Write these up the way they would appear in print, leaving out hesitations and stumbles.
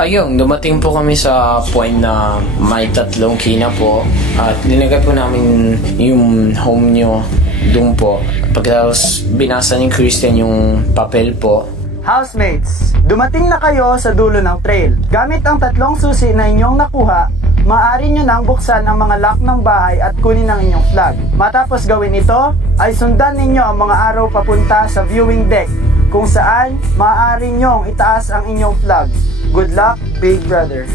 Ayun, dumating po kami sa point na may 3 kina po at linagay po namin yung home nyo doon po. Pagkatapos binasa ni Christian yung papel po. Housemates, dumating na kayo sa dulo ng trail. Gamit ang 3 susi na inyong nakuha, maaari nyo nang buksan ang mga lock ng bahay at kunin ang inyong flag. Matapos gawin ito, ay sundan ninyo ang mga arrow papunta sa viewing deck kung saan maaari nyong itaas ang inyong flag. Good luck, big brother.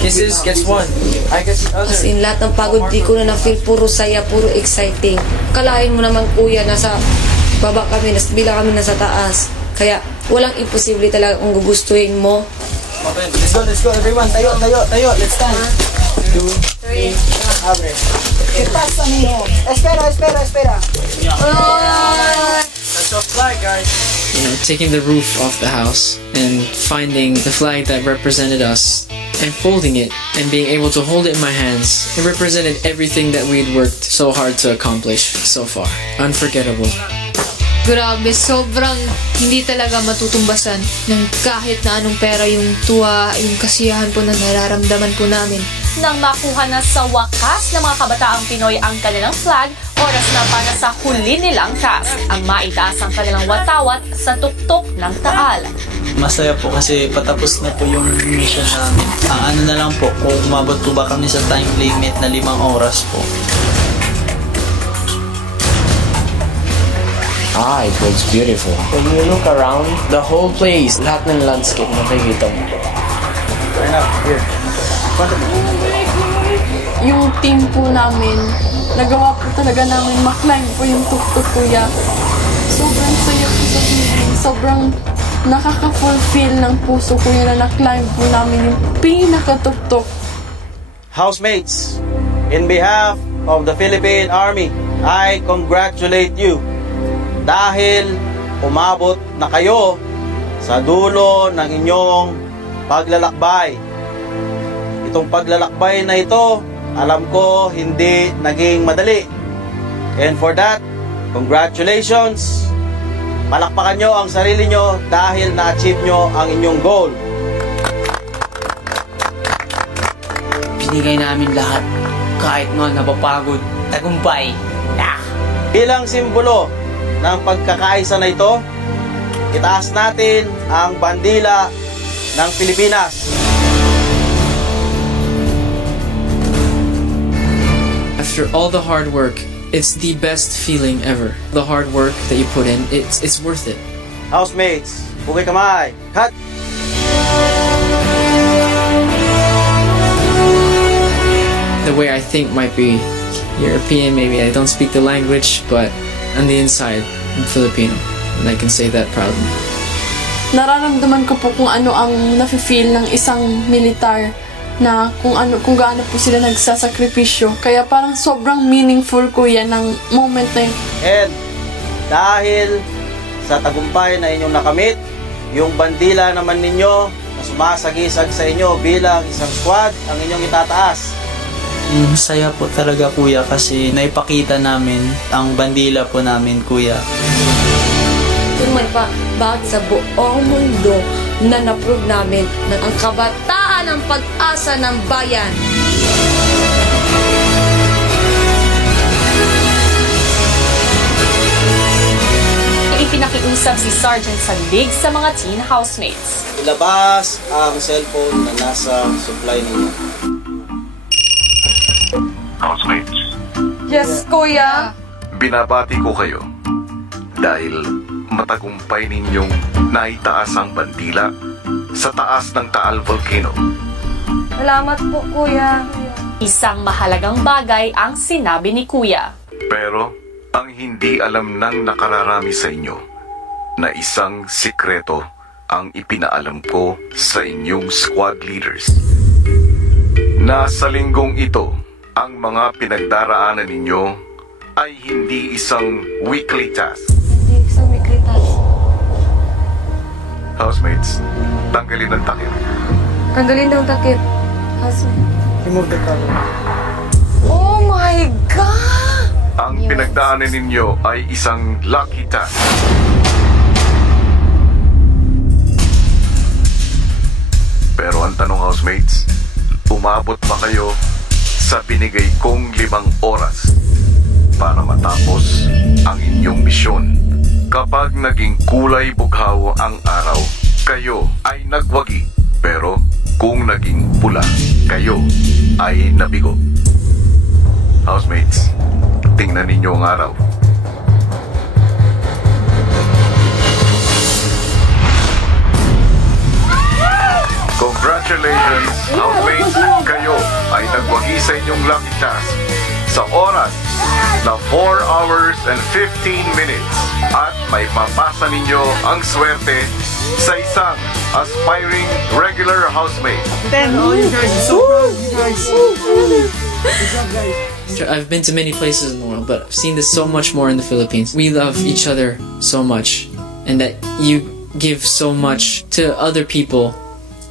Kisses, gets 1. I guess other. As in, lahat ng pagod di ko na na-feel, puro saya, puro exciting. Kalahin mo naman kuya, nasa baba kami, bila kami nasa taas. Kaya walang imposible talaga kung gugustuhin mo. Let's go everyone. Tayo. Let's stand. 2, 3, abre. ¿Qué pasa, mijo? Espera. That's a flag, guys. You know, taking the roof off the house and finding the flag that represented us and folding it and being able to hold it in my hands. It represented everything that we'd worked so hard to accomplish so far. Unforgettable. Grabe, sobrang hindi talaga matutumbasan ng kahit na anong pera, yung tuwa, yung kasiyahan po na nararamdaman po namin. Nang makuha na sa wakas ng mga kabataang Pinoy ang kanilang flag, oras na para sa huli nilang task, ang maitaas ang kanilang watawat sa tuktok ng Taal. Masaya po kasi patapos na po yung mission namin. Ang ano na lang po, kung umabot po ba kami sa time limit na 5 oras po. It was beautiful. When you look around, the whole place, lahat ng landscape nakikita mo. Yung team po namin, nagawa po talaga namin maklimb po yung tuktok kuya. Sobrang saya po sa feeling. Sobrang nakaka-fulfill ng puso kuya na naklimb po namin yung pinakatuktok. Housemates, in behalf of the Philippine Army, I congratulate you. Dahil umabot na kayo sa dulo ng inyong paglalakbay. Itong paglalakbay na ito, alam ko hindi naging madali. And for that, congratulations! Palakpakan nyo ang sarili nyo dahil na-achieve nyo ang inyong goal. Binigay namin lahat, kahit nga napapagod, tagumpay. Bilang simbolo ng pagkakaisa na ito, itaas natin ang bandila ng Pilipinas. After all the hard work, it's the best feeling ever. The hard work that you put in, it's worth it. Housemates, bukay kamay. Cut! The way I think might be European, maybe I don't speak the language, but on the inside, I'm Filipino, and I can say that proudly. Nararamdaman ko po kung ano ang nafe-feel ng isang militar, na kung gaano po sila nagsasakripisyo. Kaya parang sobrang meaningful ko yan ng moment na yun. And dahil sa tagumpay na inyong nakamit, yung bandila naman ninyo na sumasagisag sa inyo bilang isang squad ang inyong itataas. Masaya po talaga kuya kasi naipakita namin ang bandila po namin kuya. Kung may bakit sa buong mundo na na-prove namin na ang kabataan ang pag-asa ng bayan. Ipinakiusap si Sergeant Sandig sa mga teen housemates. Ilabas ang cellphone na nasa supply ninyo. Housemates, Yes, kuya. binabati ko kayo dahil matagumpay ninyong naitaas ang bandila sa taas ng Taal Volcano. Salamat po, kuya. Isang mahalagang bagay ang sinabi ni Kuya. Pero ang hindi alam ng nakararami sa inyo na isang sikreto ang ipinaalam ko sa inyong squad leaders. Nasa linggong ito, ang mga pinagdaraanan ninyo ay hindi isang weekly task. Hindi isang weekly task. Housemates, tanggalin ang takip. Tanggalin daw takip. Housemate. Remove the cover. Oh my God! ang pinagdaanan ninyo ay isang lucky task. Pero ang tanong, housemates, umabot ba kayo sa binigay kong 5 oras para matapos ang inyong misyon? Kapag naging kulay bughaw ang araw, kayo ay nagwagi. Pero kung naging pula, kayo ay nabigo. Housemates, tingnan ninyo ang araw. Congratulations, housemates! Kayo ay nagwagi sa inyong lucky task sa oras na 4 hours and 15 minutes at may papasa ninyo ang swerte sa isang aspiring regular housemate. You guys are so proud, you guys. Good job, guys. I've been to many places in the world, but I've seen this so much more in the Philippines. We love each other so much, and that you give so much to other people,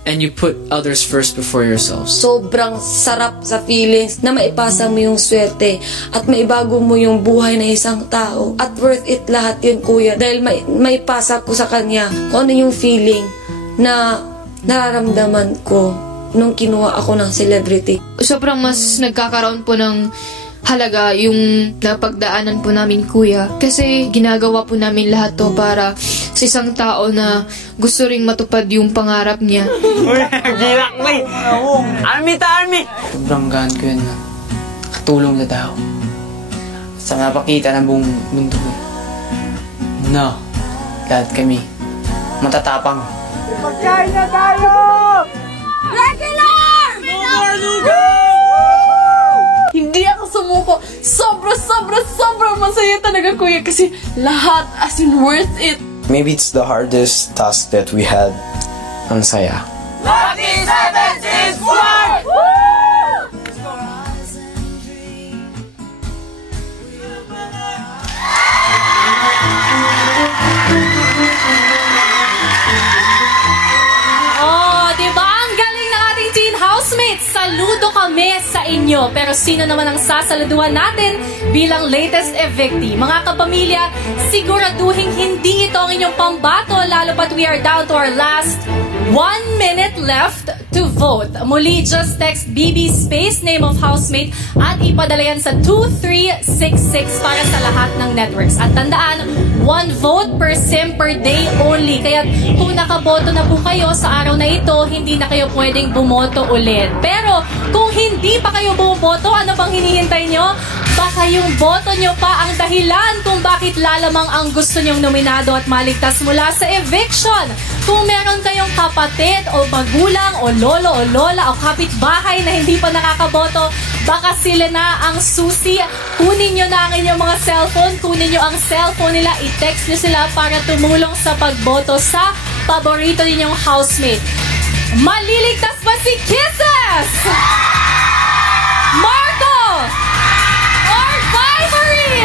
and you put others first before yourselves. Sobrang sarap sa feelings na maipasa mo yung swerte at maibago mo yung buhay ng isang tao. At worth it lahat yun, kuya. Dahil maipasa ko sa kanya kung ano yung feeling na nararamdaman ko nung kinuha ako ng celebrity. Sobrang mas nagkakaroon po ng halaga yung napagdaanan po namin, kuya. Kasi ginagawa po namin lahat to para sa isang tao na gusto ring matupad yung pangarap niya. Uy, gilak mo eh. Army to army! Sobrang gaan ko yun na katulong na tao. Sa napakita ng buong mundo ko. No, lahat kami matatapang. Magkain na tayo! Regular! Hindi ako sumuko. Sobrang masaya talaga, kuya. Kasi lahat, as in, worth it. Maybe it's the hardest task that we had. Ang saya. Lucky 7 Squad! Oh, diba? Ang galing ng ating teen housemates. Saludo kami sa inyo. Pero sino naman ang sasaluduhan natin bilang latest evictee? Mga kapamilya, siguraduhin hindi ito ang inyong pambato, lalo pat we are down to our last 1 minute left to vote. Muli, just text BB space name of housemate at ipadala yan sa 2366 para sa lahat ng networks. At tandaan, 1 vote per sim per day only. Kaya kung nakaboto na po kayo sa araw na ito, hindi na kayo pwedeng bumoto ulit. Pero kung hindi pa kayo bumoto, ano bang hinihintay nyo? Baka yung boto nyo pa ang dahilan kung bakit lalamang ang gusto nyong nominado at maligtas mula sa eviction. Kung meron kayong kapatid o magulang o lolo o lola o kapitbahay na hindi pa nakakaboto, baka sila na ang susi. Kunin nyo na ang inyong mga cellphone, kunin nyo ang cellphone nila, i-text nyo sila para tumulong sa pagboto sa paborito ninyong housemate. Maliligtas ba si Kisses? Marco! Or Vibery?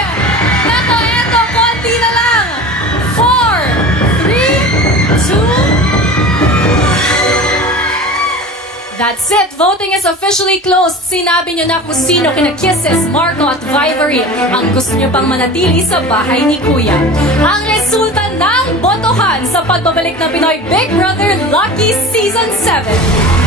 Nato, eto, konti na lang. 4, 3, 2... That's it. Voting is officially closed. Sinabi nyo na kung sino kina Kisses, Marco at Vibery ang gusto nyo pang manatili sa bahay ni Kuya. Ang resulta ng botohan sa pagbabalik ng Pinoy Big Brother Lucky Season 7.